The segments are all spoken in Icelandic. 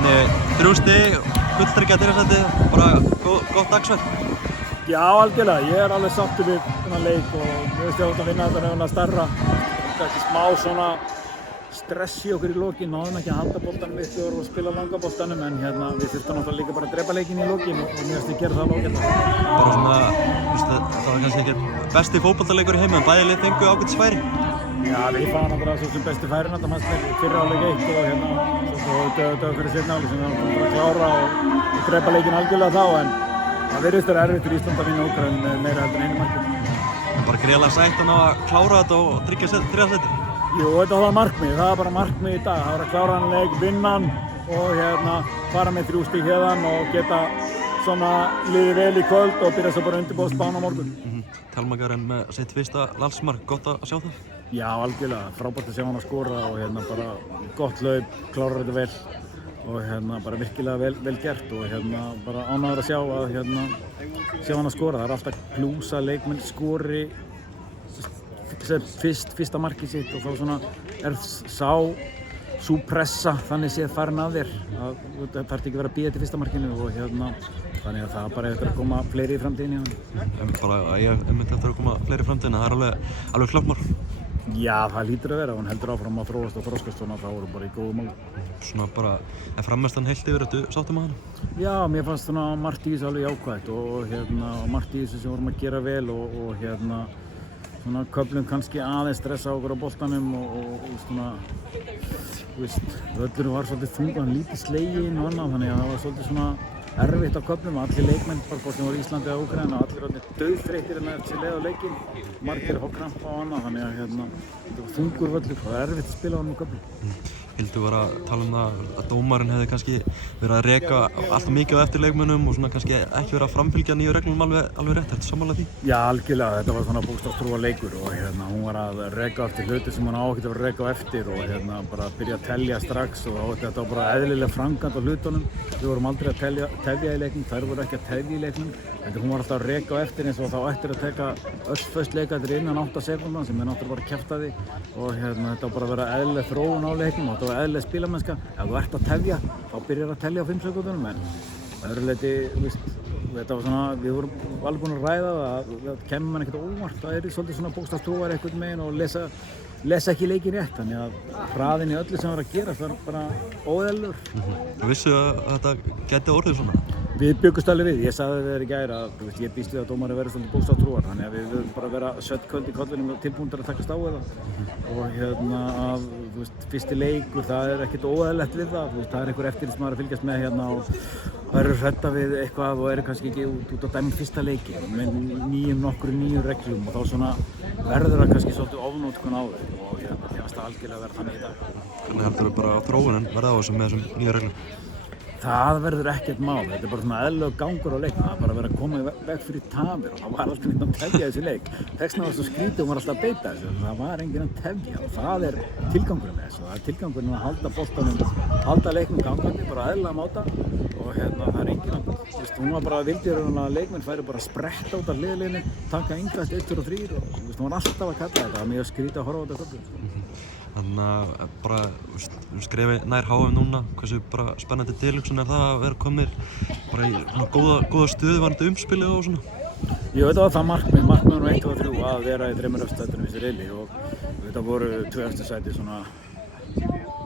Hvernig 3 stig, gulltryggja þriðja sæti, bara gott dagsverk? Já, algjörlega. Ég er alveg sáttur við þennan leik og mér finnst ég að vinna þetta nefnilega stærra. Þetta er ekki smá svona stress í okkur í lokin, náðum ekki að halda boltanum við og spila langa boltanum en við þurftum náttúrulega líka bara að drepa leikinn í lokin og mér finnst ég gera það ágætlega. Bara svona, það var kannski ekki besti fótboltaleikur í heimi en bæði lið fengu ágætis færi? Já, við fáum náttúrulega svo sem besti færin þetta mannst með fyrri hálfleik 1 og svo dög fyrir seinni hálfleik sem við varum að klára og drepa leikinn algjörlega þá en það virðist vera erfitt fyrir Ísland að vinna Úkraínu með meira heldur en einu marki. Bara greiðlega sætt á að klára þetta og tryggja þriðja sæti? Jú, þetta var markmið. Það var bara markmið í dag. Það var að klára hann leik, vinna hann og fara með 3 stig hérðan og geta svona liðið vel í kvöld og byrja svo bara undirbúið spána á morgun. Telmagarinn með sitt fyrsta landsmark, gott að sjá það? Já, algjörlega. Frábært að sjá hann að skora og bara gott hlaup, klárar þetta vel og bara virkilega vel gert og bara ánægður að sjá að sjá hann að skora. Það er alltaf plús að leikmenn skori fyrsta markið sitt og þá svona sú pressa þannig séð farin af þér að það þarf ekki að vera að bíða til fyrsta markinu og þannig að það bara eftir að koma fleiri í framtíðinni. Ég myndi eftir að koma fleiri í framtíðinni, það er alveg klárt mál. Já, það hlýtur að vera, hún heldur áfram að þróast og þroskast svona, þá erum bara í góðu mál. Svona bara, er frammeistan heilt yfir, ertu sáttur með hana? Já, mér fannst svona margt í þessu alveg jákvætt og margt í þessu sem vorum að gera vel og svona köflum kannski aðeins stressa okkur á boltanum og svona, völlurinn var svolítið þungan, lítið sleginn og annað, þannig að það var svolítið svona erfitt á köflum, allir leikmenn, bara hvort sem voru Íslandi eða Úkraínu, allir orðnir dauðþreyttir eftir leið á leikinn, margir fá krampa og annað, þannig að þetta var þungur völlur og erfitt að spila á honum á köflum. Hildur var að tala um það að dómarinn hefði kannski verið að reka alltaf mikið á eftir leikmönnum og svona kannski ekki verið að framfylgja nýju reglum alveg rétt, ertu sammála því? Já, algjörlega, þetta var svona bókstafstrúa leikur og hún var að reka eftir hluti sem hún á ekkert að vera að reka á eftir og bara að byrja að telja strax og þetta var bara eðlileg framkvæmd á hlutunum. Við vorum aldrei að tefja í leiknum, þær voru ekki að tefja í leiknum. Hún var alltaf að reka á eftir eins og þá eftir að taka öll föst leikættir innan 8 sekúndan sem náttúrulega bara kjaftaði og þetta var bara að vera eðlileg þróun á leiknum og þetta var eðlileg spilamennska. Ef þú ert að tefja, þá byrjar að telja á 5 sekúndunum en að öðru leyti, þetta var svona, við vorum alveg búin að ræða það kemur mann ekkert óvart, það er svolítið svona bókstafstrúar einhvern veginn og lesa ekki leikinn rétt, þannig að hraðinn í öllu sem var að gerast var bara óeðlilegur. Vissu að þetta gæti orðið svona? Við byggumst alveg við, ég sagði við þér í gær að ég býst við að dómarinn verði svolítið bókstafstrúar, þannig að við verðum bara að vera svellköld í kollinum og tilbúnir að takast á við það og fyrsti leikur, það er ekkert óeðlilegt við það, það er einhver eftirlitsmaður að fylgjast með og það eru hrædda við eitthvað og eru kannski ekki út að dæma fyrsta leiki með nokkrum nýjum reglum og þá svona verður það kannski svolítið ofnotkun á þau og ég finnst það algjörlega að vera þannig í dag. Hvernig heldur þú bara á þróunin verða á þessum með þessum nýju reglum? Það verður ekkert mál, þetta er bara svona eðlilegur gangur á leiknum, það er bara að vera að koma í veg fyrir tafir og það var alltaf enginn að tefja þessi leik. Textinn var svo skrítið og hún var alltaf að beita þessu, það var enginn að tefja og það er tilgangurinn með þessu. Það er tilgangurinn að halda boltanum, halda leiknum gangandi, bara eðlilega máta og það er enginn að, hún var bara vildir að leikmenn færi bara að spretta út af liðleginni, taka yngast 1, 2 og 3 og hún var alltaf að kalla þetta, það var mjög skrítið að horfa á þetta. Þannig að bara skrifi nær HM núna, hversu bara spennandi tilhugsun er það að vera komnir bara í svona góða stöðu varðandi umspilið og svona? Jú, þetta var það markmiðum 1, 2 og 3 að vera í 3 efstu sætunum í þessu riðli og þetta voru 2 efstu sæti svona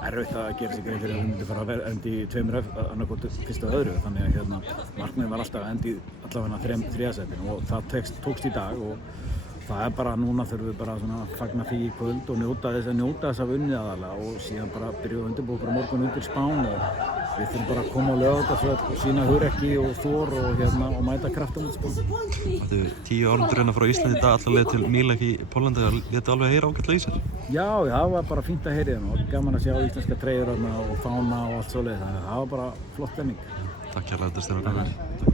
erfitt að gera sig grein fyrir að við myndum fara að enda í 2 annarkot fyrsta og öðru þannig að markmiðum var alltaf að enda í allavega 3. sætinu og það tókst í dag og það er bara núna þurfum við bara svona að fagna því í kvöld og njóta þess að unnið aðalega og síðan bara byrjuðum að undirbúa okkur á morgun undir Spán og við þurfum bara að koma á Laugardalsvöll og sýna hugrekki og þor og mæta krafta út Spán. Þetta er 10 árum frá Íslandi í dag alla leið til Mílek í Póllandi, það létu alveg heyra ágætlega í sér? Já, það var bara fínt að heyra og gaman að sjá íslenska treyjur og fána og allt svoleiðis, það var bara flott stemning. Takk kærlega, þetta er Steinar.